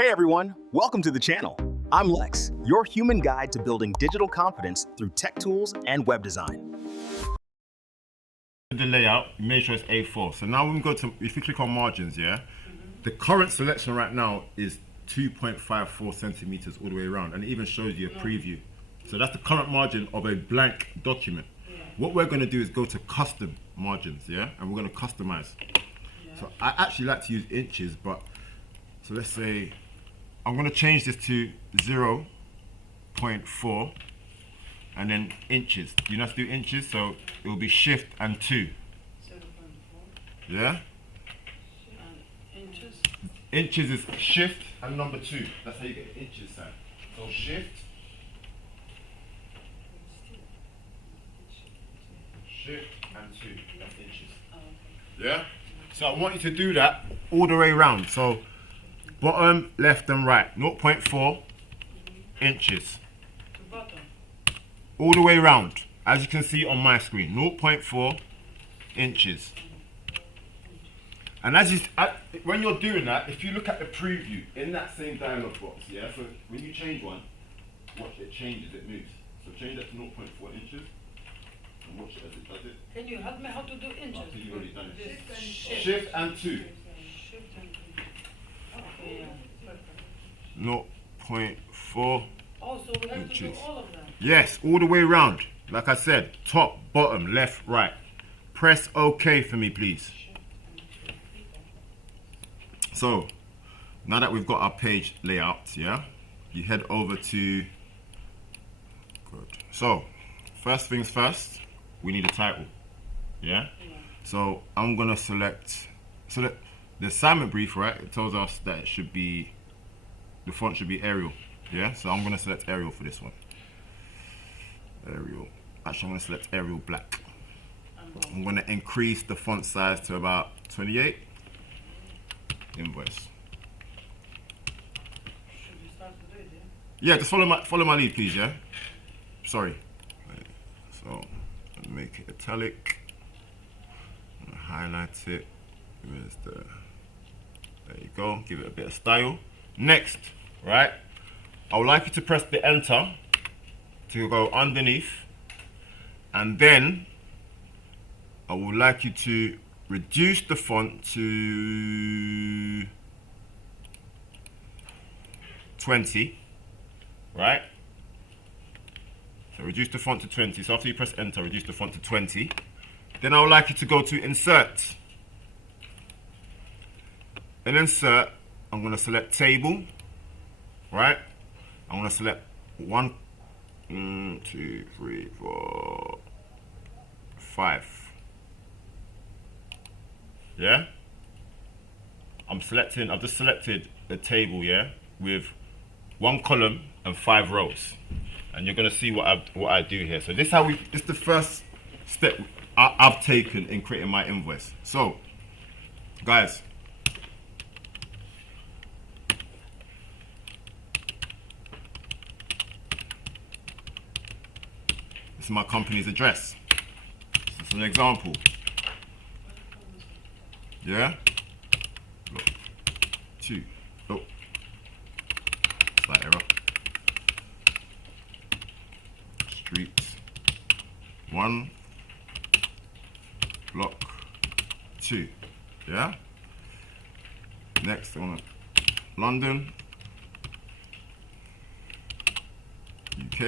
Hey everyone, welcome to the channel. I'm Lex, your human guide to building digital confidence through tech tools and web design. The layout, make sure it's A4. So now when we go to, if you click on margins, yeah, the current selection right now is 2.54 centimeters all the way around, and it even shows you a preview. So that's the current margin of a blank document. What we're going to do is go to custom margins, yeah, and we're going to customize. So I actually like to use inches, but so let's say I'm going to change this to 0.4 and then inches. You know how to do inches, so it will be shift and 2. 0.4. Yeah? And inches? Inches is shift and number 2. That's how you get the inches sound. So shift, and 2. That's inches. Yeah? So I want you to do that all the way around. So bottom, left and right. 0.4 inches. The bottom. All the way around. As you can see on my screen. 0.4 inches. And as you, when you're doing that, if you look at the preview in that same dialog box, yeah, so when you change one, watch it changes, it moves. So change that to 0.4 inches and watch it as it does it. Can you help me how to do inches? After you've already done it. This Shift and 2. Shift and 2. Okay, yeah, perfect. 0.4 Oh, so we have to do inches. all of them? Yes, all the way around. Like I said, top, bottom, left, right. Press OK for me, please. So, now that we've got our page layout, yeah, you head over to, good. So, first things first, we need a title, yeah? So, I'm gonna select the assignment brief, right? It tells us that it should be, the font should be Arial, yeah? So I'm gonna select Arial for this one. Arial, actually I'm gonna select Arial Black. I'm gonna increase the font size to about 28. Invoice. Should we start to do it, Yeah, just follow my lead, please. Yeah. Sorry. So make it italic. Highlight it. Where's the? There you go. Give it a bit of style. Next, right? I would like you to press the enter to go underneath, and then I would like you to reduce the font to 20, right? So reduce the font to 20. So after you press enter, reduce the font to 20. Then I would like you to go to insert. In insert, I'm going to select table, right? I'm going to select 1, 2, 3, 4, 5. Yeah, I've just selected the table, yeah, with 1 column and 5 rows, and you're gonna see what I do here. So this is the first step I've taken in creating my invoice. So, guys, this is my company's address. This is an example. Yeah? Look. 2. Oh. Slight error. Street. 1. Block. 2. Yeah? Next, I want London. UK.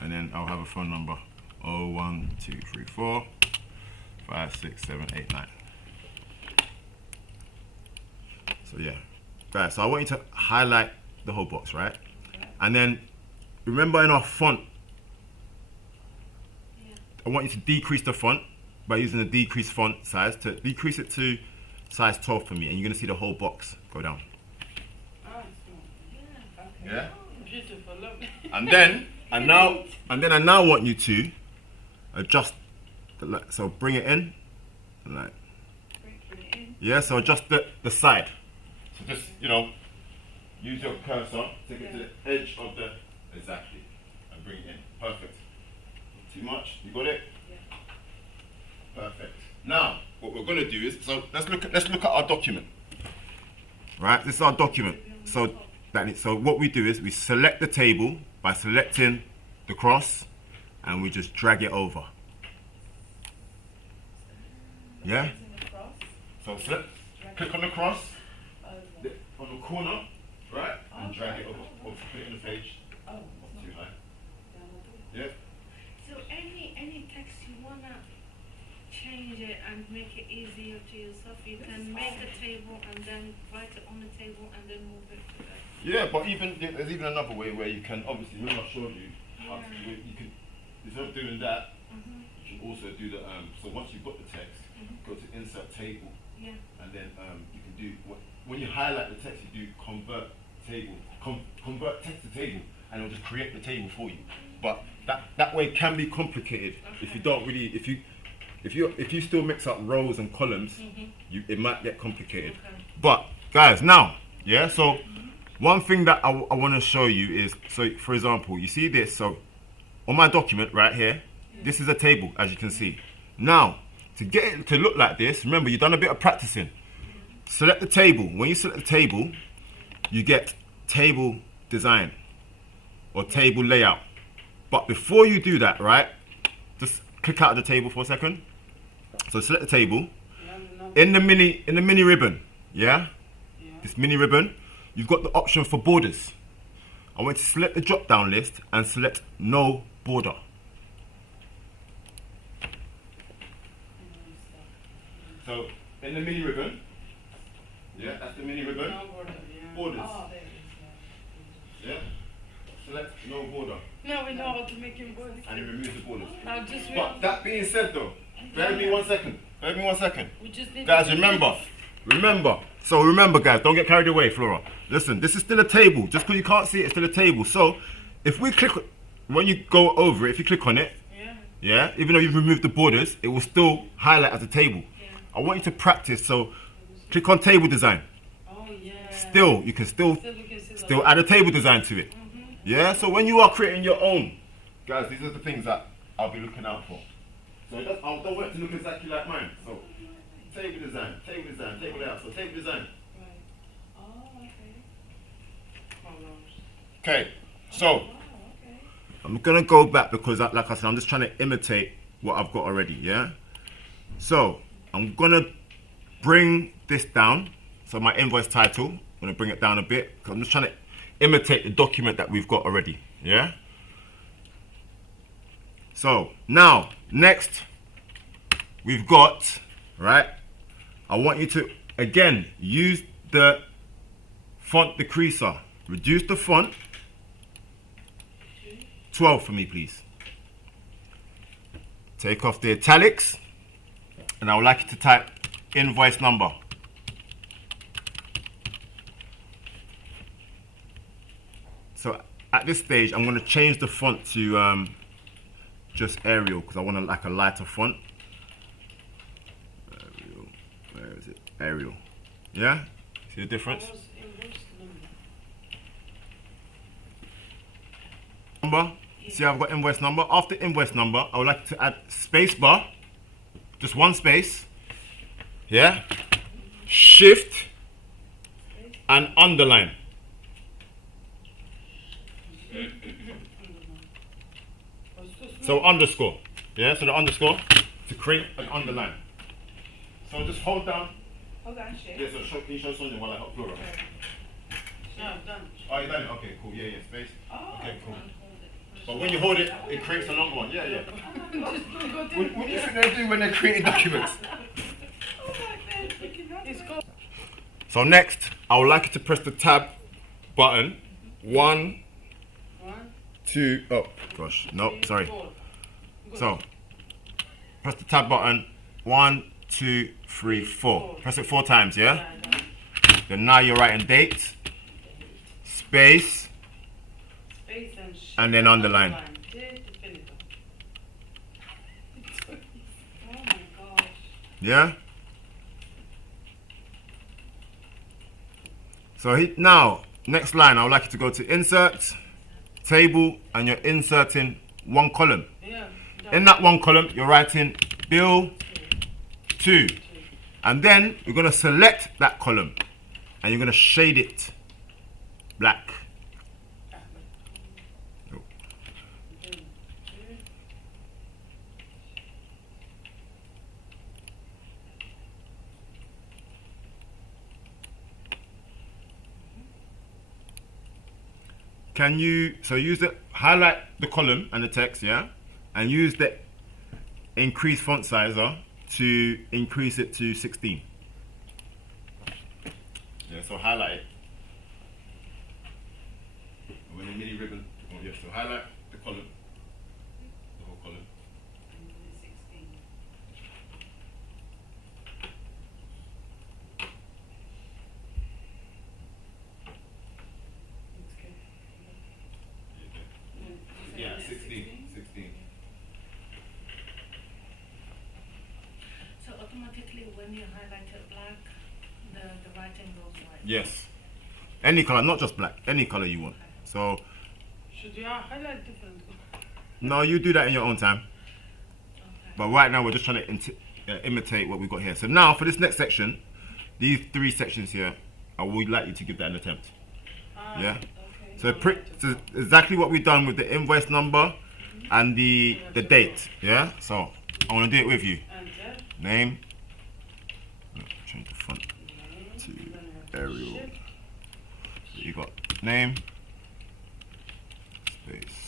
And then I'll have a phone number. 01234 56789. So yeah, guys, so I want you to highlight the whole box, right? And then remember in our font, I want you to decrease the font by using the decrease font size to decrease it to size 12 for me, and you're gonna see the whole box go down. Oh, yeah. Okay. Yeah? Beautiful, lovely. And then I now want you to adjust so bring it in, like, Bring it in. yeah, so adjust the side. So just, use your cursor, take it to the edge of the, exactly, and bring it in. Perfect. Not too much, you got it? Yeah. Perfect. Now, what we're gonna do is, so let's look at our document. Right, this is our document. So what we do is we select the table by selecting the cross, and we just drag it over. Yeah. So click on the cross on the corner, right, and drag it over. Or put it in the page. Not too high. Yeah. So any text you wanna change it and make it easier to yourself, you can make a table and then write it on the table and then move it to that. Yeah, but there's even another way where you can, obviously, remember I showed you, you can, instead of doing that, you can also do the, so once you've got the text, go to insert table, and then you can do, when you highlight the text, you do convert text to table, and it'll just create the table for you. But that way can be complicated if you don't really, if you still mix up rows and columns, it might get complicated. But guys, now, yeah, so one thing that I want to show you is, so for example, you see this, so on my document right here, this is a table, as you can see. Now, to get it to look like this, remember you've done a bit of practicing. Select the table. When you select the table, you get table design or table layout. But before you do that, right, just click out of the table for a second. So select the table. In the mini ribbon, this mini ribbon, you've got the option for borders. I want you to select the drop down list and select no border. So in the mini ribbon, that's the mini ribbon. Borders. Yeah. Select no border. Now we know how to make it work. And it removes the borders. Just but that being said though, bear with me 1 second. Bear with me 1 second. We just need guys, remember. So remember guys, don't get carried away, Flora. Listen, this is still a table. Just because you can't see it, it's still a table. So if we click, when you go over it, if you click on it, even though you've removed the borders, it will still highlight as a table. I want you to practice, so click on table design. Still, you can still add a table design to it. Yeah, so when you are creating your own, guys, these are the things that I'll be looking out for. So I don't want it to look exactly like mine. So table design, table layout, so table design. Okay, so I'm gonna go back because like I said, I'm just trying to imitate what I've got already, yeah? So I'm gonna bring this down. So my invoice title, I'm gonna bring it down a bit because I'm just trying to imitate the document that we've got already, yeah? So now, next, we've got, right? I want you to, again, use the font decreaser. Reduce the font, 12 for me, please. Take off the italics, and I would like you to type invoice number. So at this stage, I'm going to change the font to just Arial because I want like a lighter font. Arial, where is it? Arial. Yeah? See the difference? Number. See, I've got invoice number. After invoice number, I would like to add space bar, just one space. Yeah? Shift and underline. So underscore, yeah, so the underscore to create an underline. So just hold down. Yeah, so can you show Sonia while I help Flora? No, I'm done. Oh, you done it? Okay, cool, yeah, space. Okay, cool. But when you hold it, it creates a long one, yeah. What do you think they do when they're creating documents? So next, I would like you to press the tab button. 1, 2, oh gosh, no, sorry. So, press the tab button, 1, 2, 3, 4. Press it 4 times, yeah? Then now you're writing date, space, and then underline. Yeah? So now, next line, I would like you to go to insert, table, and you're inserting one column. In that one column, you're writing bill 2. And then you're going to select that column and you're going to shade it. black. Nope. Can you, so use the, highlight the column and the text, yeah? And use the increase font sizer to increase it to 16. Yeah, so highlight it. When the mini ribbon, oh yeah, so highlight the column, the whole column. Yeah, 16. So automatically when you highlight it black, the writing goes white. Yes. Any color, not just black, any color you want. So, Should you highlight different? no, you do that in your own time. Okay. But right now we're just trying to imitate what we've got here. So now for this next section, these 3 sections here, I would like you to give that an attempt. Yeah. Okay. So, so exactly what we've done with the invoice number and the date. Yeah. So I want to do it with you. And then Name. Change the font to Arial. So you got name, space,